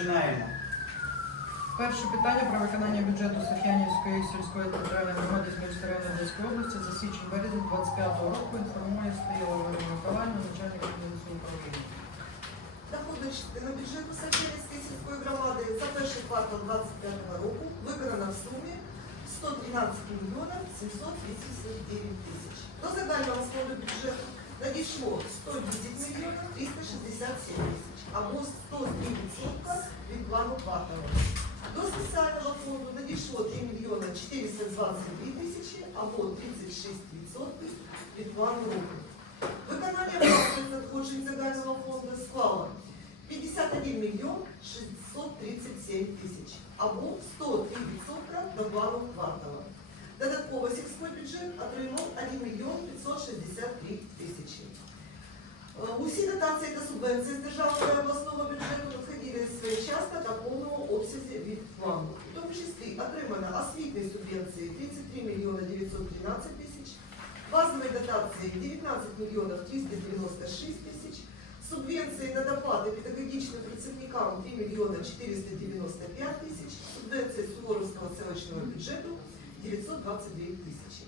Починаємо. Перше питання про виконання бюджету Сах'янівської сільської територіальної громади Хмельницької Одеської області за січень березень 25 року інформує Стоїла Галина Миколаївна, начальник фінансового управління. Доходи частини бюджету Сахарівської сільської громади за перший квартал 25 року виконано в сумі 113 мільйонів 789 тисяч. До загального фонду бюджету надійшло 110 мільйонів 367 тисяч, або 103% від плану кварталу. До спеціального фонду надійшло 3 мільйони 422 тисячі, або 36% від плану року. Виконання власних надходжень загального фонду склало 51 мільйон 637 тисяч або 103% до плану квартала. Додатково сільський бюджет отримав 1 мільйон 563 тисячі. Е, Усі дотації та субвенції з державного і обласного бюджету надходили своєчасно та в повному обсязі від плану. В тому числі отримано освітні субвенції 33 мільйони 913 тисяч, Базовые дотации 19 миллионов 396 тысяч, субвенции на доплаты педагогичным працівникам 3 миллиона 495 тысяч, субвенции Суворовского селищного бюджету 922 тисячі.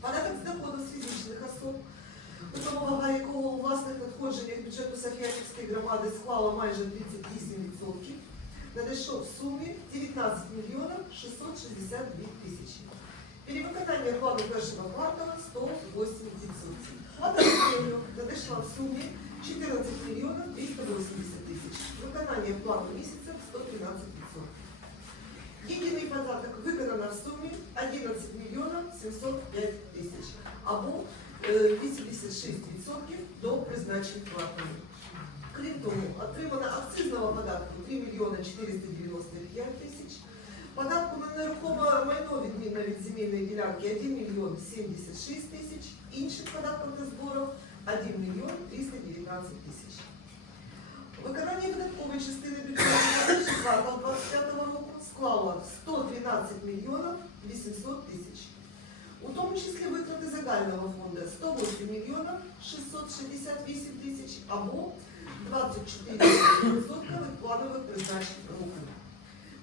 Податок з доходу з фізичних особ, вага якого у власних надходженнях бюджету Софіянівської громади склала майже 38%, надійшов в сумі 19 мільйонів 662 тисячі. Перевиконання плану першого квартала 108%. Плата премію надійшла в сумі 14 мільйонів 280 тисяч. Виконання плану місяця 113%. Єдиний податок виконано в сумі 11 мільйонів 705 тисяч або е, 86% до призначень кварталу. Крім того, отримано акцизного податку 3 мільйони 495 тисяч, податку на нерухоме майно відмінно від земельної ділянки 1 мільйон 76 тисяч, інших податків та зборів 1 мільйон 319 тисяч. Виконання видаткової частини бюджету на 25 року склало 113 мільйонів 800 тисяч. У тому числі витрати загального фонду 108 мільйонів 668 тисяч або 24% від планових призначень року.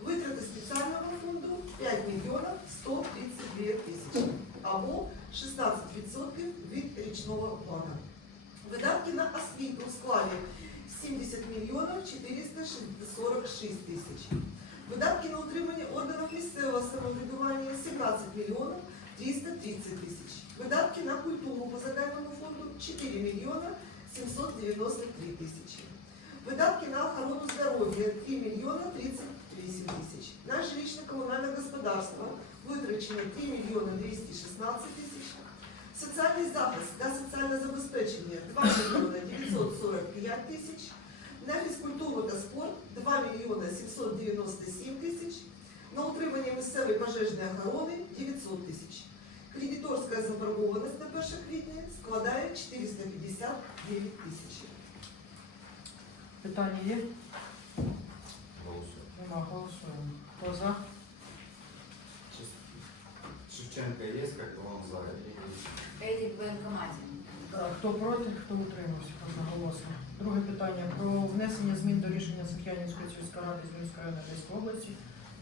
Витрати спеціального фонду 5 мільйонів 132 тисячі або 16% від річного плану. Видатки на освіту в складі 70 мільйонів 446 тисяч. Видатки на утримання органів місцевого самоврядування 17 мільйонів 330 тисяч. Видатки на культуру по загальному фонду 4 мільйони 793 тисячі. Видатки на охорону здоров'я 3 мільйони 38 тисяч. На жилищно-комунальне господарство витрачено 3 мільйони 216 тисяч. Соціальний захист та соціальне забезпечення 2 мільйони 945 тисяч. На фізкультуру та спорт 2 мільйони 797 тисяч. На утримання місцевої пожежної охорони 900 тисяч. Кредиторська заборгованість на 1 квітня складає 459 тисяч. Питання є? Нема, голосуємо. Хто за? Шевченко є, як вам за? Эдик в военкомате. Хто проти, хто утримався, одноголосно. Друге питання про внесення змін до рішення Сах'янівської сільської ради з міської району Одеської області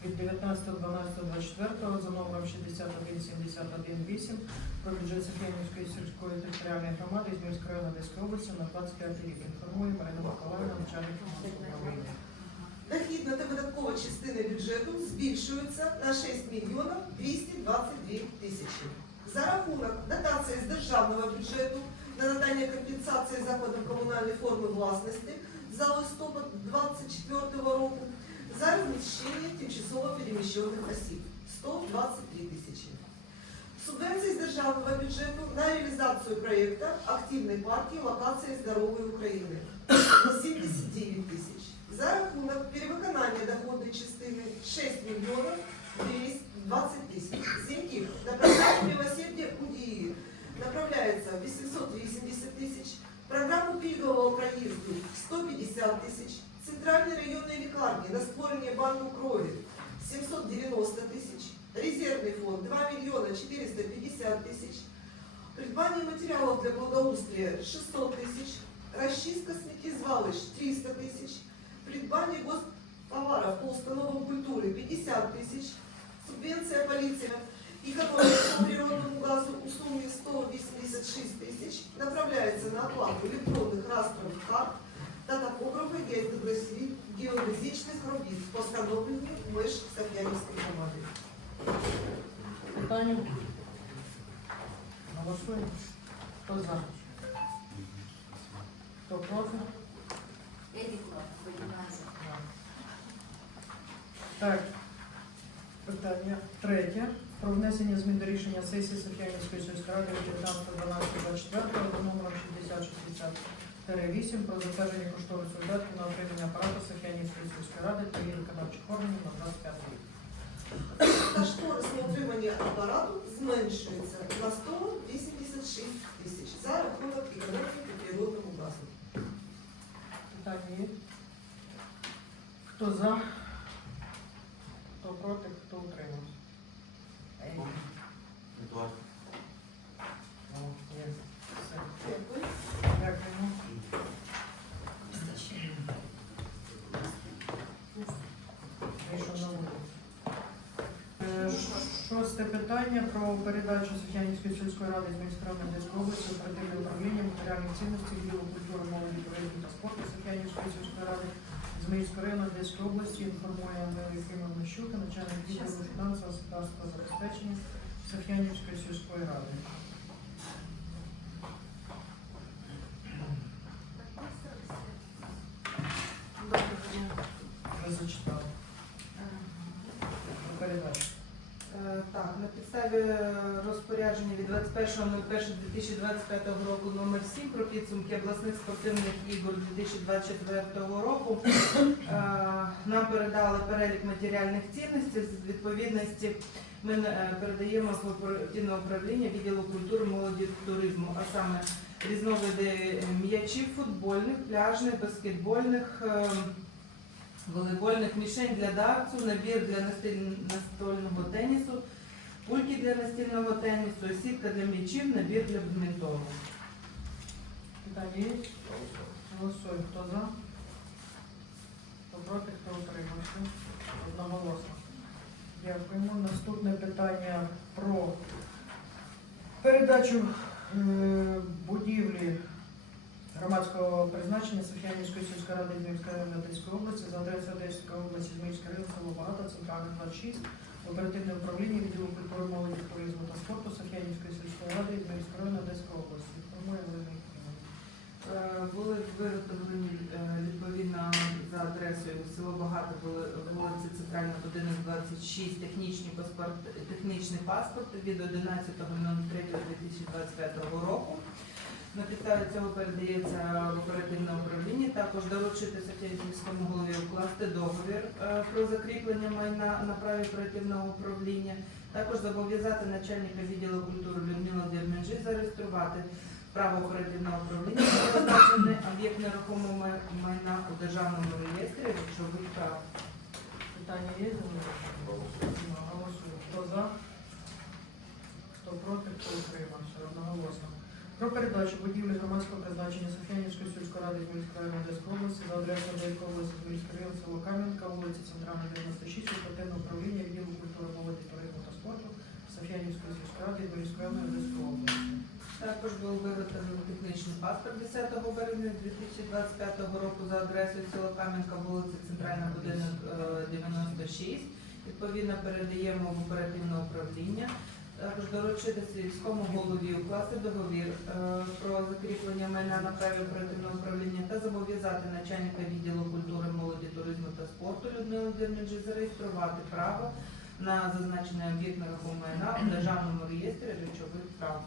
від 19.12.24 за номером 6171.8 про бюджет Сах'янівської сільської територіальної громади з міської району Одеської області на 25 рік. Інформує Марина Миколаївна, начальник управління. Дохідна та видаткова частини бюджету збільшується на 6 мільйонів 222 тисячі. За рахунок дотації з державного бюджету на надання компенсації закладам комунальної форми власності за листопад 2024 року за розміщення тимчасово переміщених осіб 123 тисячі. Субвенції з державного бюджету на реалізацію проєкту активної партії локації здорової України 79 тисяч. За рахунок перевиконання доходної частини 6 мільйонів 220 тисяч, з яких на програму «Милосердя у дії направляється 880 тисяч, програму пільгового проїзду 150 тисяч, центральні районні лікарні на створення банку крові 790 тисяч, резервний фонд 2 мільйона 450 тисяч, придбання матеріалів для благоустрія 600 тисяч, Расчистка сміттєзвалищ 300 тисяч, придбання госптоварів по установам культури 50 тисяч, субвенція поліція економіка по природному газу у сумі 186 тисяч направляється на оплату електронних растрових карт та тахографа геодезичних робіт по встановленню меж Сап'янівської громади. Питання? Голосуємо. Хто за? Хто проти? Так. Питання третє. Про внесення змін до рішення сесії Софіанівської сільської ради від 19.12.24 до номером 6060-8 про затвердження кошторису видатків на отримання апарату Софіанівської сільської ради та її виконавчих органів на 25 рік. Кошторис на утримання апарату зменшується на 186 тисяч за рахунок економіки по природному газу. Питання є? Хто за? Хто проти, хто утримався? Шосте питання про передачу Софіанівської сільської ради з міської ради області оперативне управління матеріальних цінностей відділу культури, молоді, туризму та спорту Софіанівської сільської ради з міської району Одеської області інформує Андрій Єфимовна Щука, начальник відділу фінансового та забезпечення Соф'янівської сільської ради. Вже зачитала. Про передачу. Е, Так, на підставі е, розпорядження від 21.01.2025 року номер 7 про підсумки обласних спортивних ігор 2024 року е, нам передали перелік матеріальних цінностей з відповідності. Ми е, передаємо в оперативне управління відділу культури, молоді та туризму, а саме різновиди е, м'ячів футбольних, пляжних, баскетбольних. Волейбольних мішень для дартсу, набір для настольного тенісу, пульки для настільного тенісу, сітка для м'ячів, набір для бадмінтону. Питання є? Голосуємо. Хто за? Хто проти, хто утримався? Одноголосно. Дякуємо. Наступне питання про передачу е, будівлі громадського призначення Софіанівської сільської ради Зміївської районної Одеської області за адресою Одеської області Зміївський район, село Багато, центральний 26, оперативне управління відділу культури, молоді, туризму та спорту Софіанівської сільської ради Зміївської району Одеської області. Е, Були виготовлені е, відповідно за адресою село Багато, вулиця Центральна, будинок 26, технічний паспорт, технічний паспорт від 11.03.2025 року. На підставі цього передається в оперативне управління. Також доручити Софіянському голові укласти договір е, про закріплення майна на праві оперативного управління. Також зобов'язати начальника відділу культури Людмилу Дерменжи зареєструвати право оперативного управління на об'єкт нерухомого майна у державному реєстрі речових прав. Питання є? Голосуємо. Хто за? Хто проти, хто утримався? Одноголосно. Про передачу будівлі громадського призначення Софіанівської сільської ради району Одеської області за адресою Одеської області район, село Кам'янка, вулиця Центральна, 96, оперативне управління відділу культури, молоді, туризму та спорту Софіанівської сільської ради району Одеської області. Також був виготовлений технічний паспорт 10 березня 2025 року за адресою село Кам'янка, вулиця Центральна, будинок е, 96. Відповідно, передаємо в оперативне управління. Також доручити сільському голові укласти договір е, про закріплення майна на праві оперативного управління та зобов'язати начальника відділу культури, молоді, туризму та спорту Людмилу Дерміджі зареєструвати право на зазначений об'єкт нерухомого майна у державному реєстрі речових прав.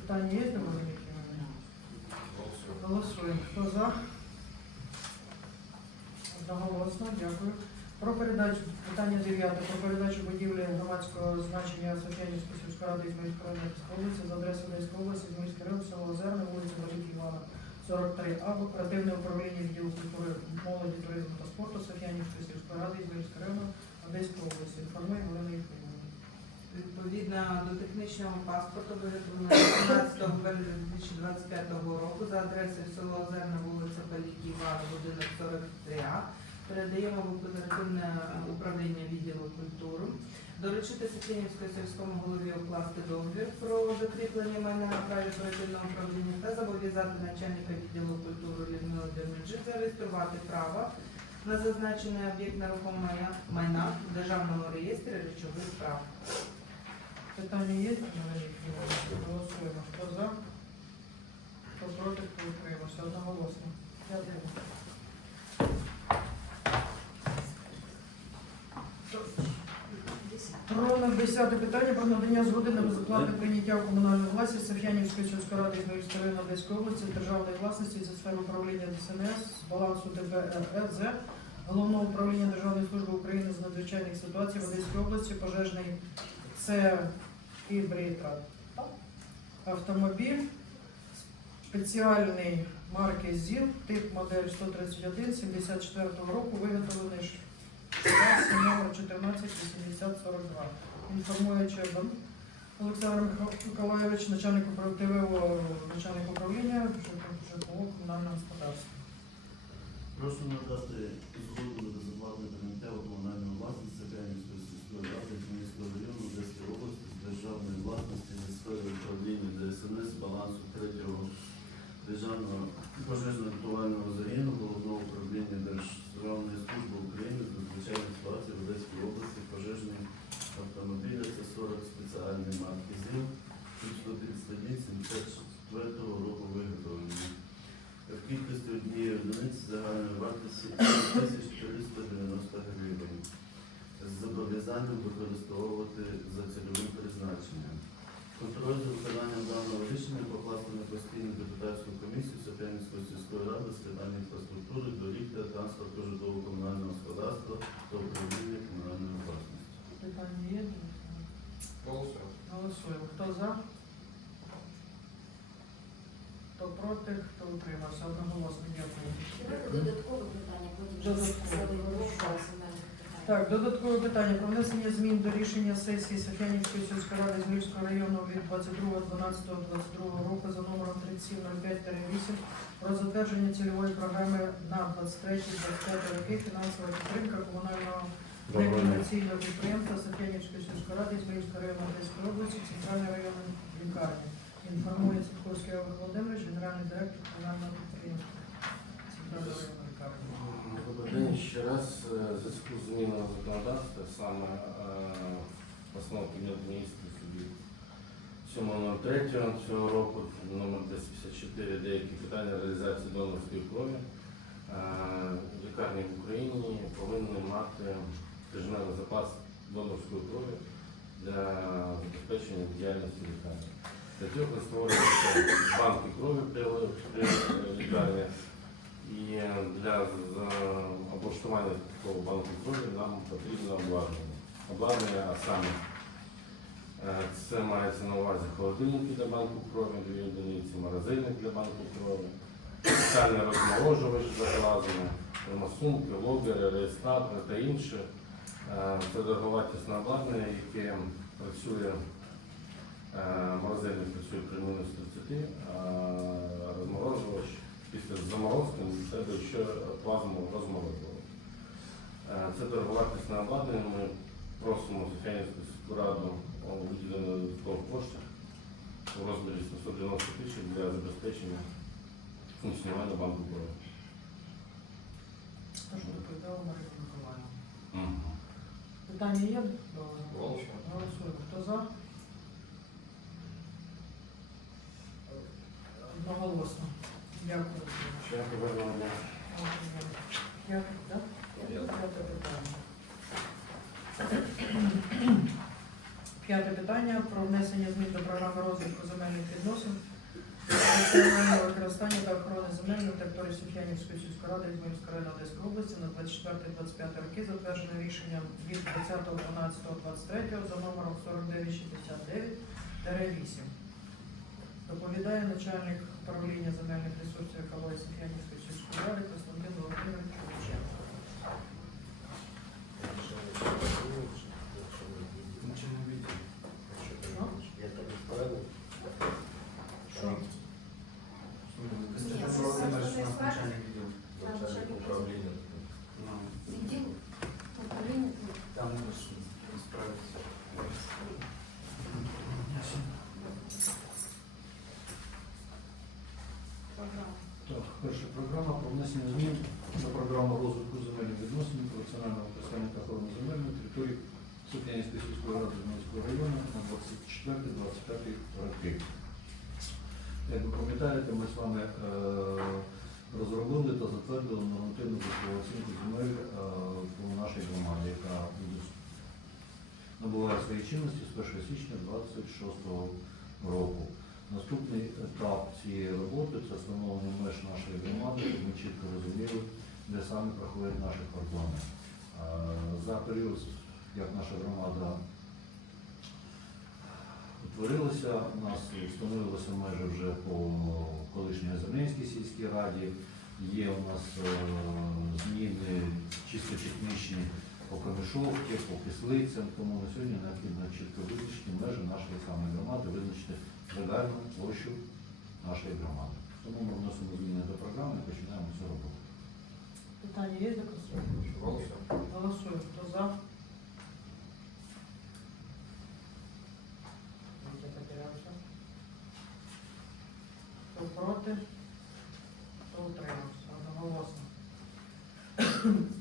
Питання є до Олени Єфимовни? Голосуємо. Хто за? Одноголосно, дякую. Про передачу, питання 9. Про передачу будівлі громадського значення Софіанівської сільської ради Ізмаїльської районної області за адресою Одеської області, Ізмаїльський район, село Озерне, вулиця Великий Івана, 43А, в оперативне управління відділу культури, молоді, туризму та спорту Софіанівської сільської ради Ізмаїльського району Одеської області. Інформує Галина Єфимовна. Відповідно до технічного паспорту, виготовленого 17 березня 2025 року за адресою село Озерна, вулиця Паліківа, будинок 43А, передаємо в оперативне управління відділу культури. Доручити Сокінівському сільському голові укласти договір про закріплення майна на праві оперативного управління та зобов'язати начальника відділу культури Людмилу Демиджик зареєструвати право на зазначений об'єкт нерухомого майна в Державному реєстрі речових прав. Питання є? Голосуємо. Хто за? Хто проти, хто утримався? Одноголосно. Дякую. На- десяте питання про надання згоди на безоплатне прийняття у комунальну власність Соф'янівської сільської ради Ізмаїльської району Одеської області державної власності зі сфери управління ДСНС з балансу ДБРЗ Головного управління Державної служби України з надзвичайних ситуацій в Одеській області пожежний це гібрид автомобіль спеціальної марки ЗІЛ, тип модель 131 74 року, виготовлений номер 148042. Інформує Чебан Олександр Миколаєвич, начальник управління, начальник управління житлового комунального господарства. Прошу надати згоду на безоплатне прийняття у комунальну власність Сапянівської сільської ради Хмельницького району Одеської області з державної власності зі сфери управління ДСНС з балансу третього державного пожежно-рятувального загону головного управління Державної служби України з надзвичайних ситуацій в Одеській області пожежний автомобіля це 40 спеціальної марки ЗІЛ 131 74 року виготовлення в кількості однієї одиниці загальної вартості 1490 гривень з зобов'язанням використовувати за цільовим призначенням. Контроль за виконанням даного рішення покласти на постійну депутатську комісію Сап'янівської сільської ради з питань інфраструктури, доріг та транспорту житлово-комунального господарства та управління комунальної власності. Питання є? Голосуємо. Голосуємо. Хто за? Хто проти, хто утримався? Одноголосно дякую. Давайте додаткове питання, потім вже Додаткове. задаємо. Так, додаткове питання про внесення змін до рішення сесії Соф'янівської сільської ради Зміївського району від 22.12.22 року за номером 3705-8 про затвердження цільової програми на 23-25 роки фінансова підтримка комунального некомерційного підприємства Соф'янівської сільської ради Зміївського району Одеської області, центральної районної лікарні. Інформує Садковський Олег Володимирович, генеральний директор комунального підприємства. Добрий день ще раз. Е, зв'язку з зміною законодавства, саме е, постанова Кабінету міністрів собі 7.03 цього року, номер 254, деякі питання реалізації донорської крові. Е, Лікарні в Україні повинні мати тижневий запас донорської крові для забезпечення діяльності лікарні. Для цього створюються банки крові при, лікарнях. І для облаштування такого банку крові нам потрібно обладнання. Обладнання, а саме е, це мається на увазі холодильники для банку крові, дві одиниці, морозильник для банку крові, спеціальний розморожувач для плазми, термосумки, логери, реєстратори та інше. Е, Це дороговартісне обладнання, яке працює, е, морозильник працює при мінус 30, а розморожувач після заморозки себе ще плазму розморозили. Е, Це дороговартісне обладнання. Ми просимо Софіянську сільську раду виділення додаткових коштів у розмірі 790 тисяч для забезпечення функціонування банку крові. Те, доповідала Марина Миколаївна. Питання є? Голосуємо. Голосуємо. Хто за? Одноголосно. Дякую. Ще повернення. Дякую, так? П'яте питання. П'яте питання про внесення змін до програми розвитку земельних відносин використання та охорони земель на території Соф'янівської сільської ради Ізмаїльської району Одеської області на 24-25 роки, затверджене рішенням від 20.12.23 за номером 4969-8. Доповідає начальник управління земельних ресурсів екології Соф'янівської сільської ради Константин Володимирович Куличенко. Нічого не бачу. Управління. Відділ управління Там не справиться. програми. Так, перша програма про внесення змін до програми розвитку земельних відносин, функціонального використання та охорони земельної території Сук'янської сільської ради Змінського району на 24-25 роки. Як ви пам'ятаєте, ми з вами е, розробили та затвердили нормативну грошову оцінку земель е, у нашій громаді, яка набуває свої чинності з 1 січня 2026 року. Наступний етап цієї роботи це встановлення меж нашої чітко розуміли, де саме проходять наші кордони. За період, як наша громада утворилася, у нас встановилися межі вже по колишній Озерненській сільській раді. Є у нас е, зміни чисто технічні по Комішовці, по Кислицям, тому на сьогодні необхідно чітко визначити межі нашої самої громади, визначити загальну площу нашої громади. Тому ми вносимо зміни до програми і починаємо цю роботу. Питання є до конструкторів? Голосуємо. Голосуємо. Хто за? Я потерявся. Хто проти? Хто утримався? Одноголосно.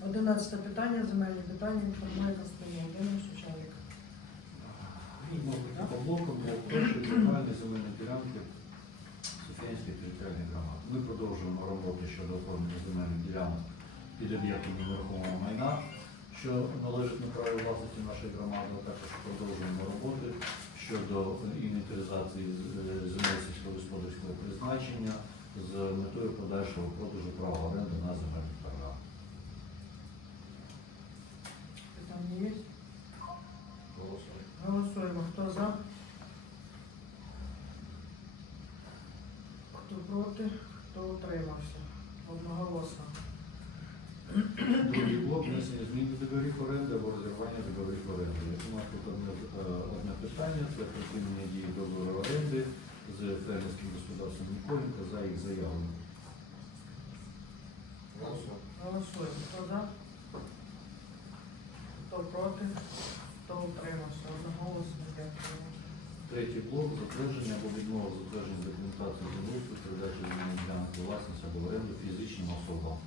Одинадцяте питання, земельні питання, інформує Костянтин Володимирович Сучавік. Можна по блокам для першої загальної земельної ділянки Софіянської територіальної громади. Ми продовжуємо роботу щодо оформлення земельних ділянок під об'єктами нерухомого майна, що належить на праві власності нашої громади, а також продовжуємо роботи щодо інвентаризації е, земель сільськогосподарського призначення з метою подальшого продажу права оренди на земельні програми. Питання є? Голосуємо. Голосуємо. Хто за? Хто проти? Хто утримався? Одноголосно. Другий внесення договорів оренди або розірвання договорів оренди. Як у нас тут одне, е, одне питання, це припинення дії договору оренди з фермерським господарством Ніколенко за їх заявами. Голосуємо. Голосуємо. Хто за? Хто проти? Хто утримався? Одноголосно. Дякую. Третій блок затвердження або відмова затвердження документації землеустрою передачі земельної ділянки у власність або оренду фізичним особам.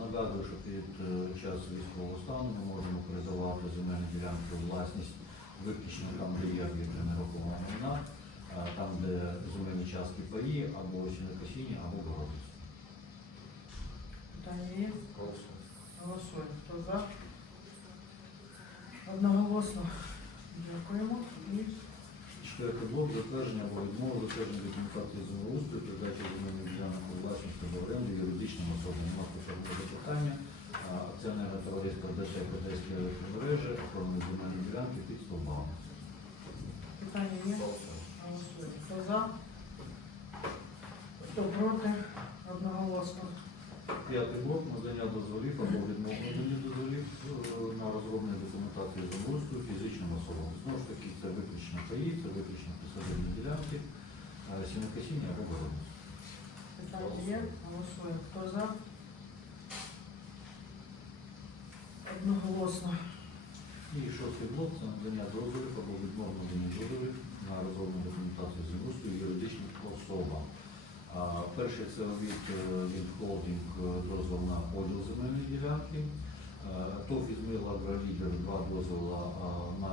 Нагадую, що під е, час військового стану ми можемо передавати земельні ділянки у власність виключно там, де є об'єкти нерухомого майна, там, де земельні частки паї, або сінокосіння, або городиці. Питання є? Голосуємо. Голосуємо. Хто за? Одноголосно. Дякуємо. І Четвертий блок затвердження або відмова затвердження документації землеустрою, передачі земельних ділянок у або оренду юридичним особам. Нас запитання. Акціонерне товариство ДТЕК Одеські електромережі оформлені земельні ділянки під стовбами. питання є? Хто за? Хто проти? Одноголосно. П'ятий блок надання дозволів або відмовлення дозволів е, на розроблення документації землеустрою фізичним особам. Знову ж таки, це виключно паї, це виключно присадибні ділянки, е, сінокосіння або городництво. Питання є? Голосуємо. Хто за? Одноголосно. І шостий блок це надання дозволів або відновлення дозволів на розроблення документації землеустрою юридичним особам. Перше це від, е, від холдинг е, дозвол на поділ земельної ділянки. Е, ТОВ «Ізмаїл Агролідер» два дозвола на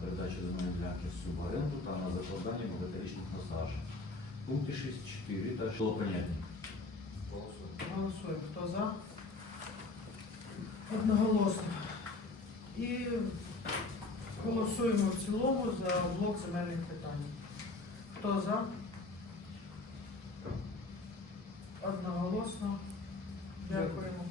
передачу земельної ділянки в суборенду та на закладання багаторічних насаджень. Пункти 6.4 та було. Голосуємо. Голосуємо. Хто за? Одноголосно. І голосуємо в цілому за блок земельних питань. Хто за? Одноголосно. Дякуємо.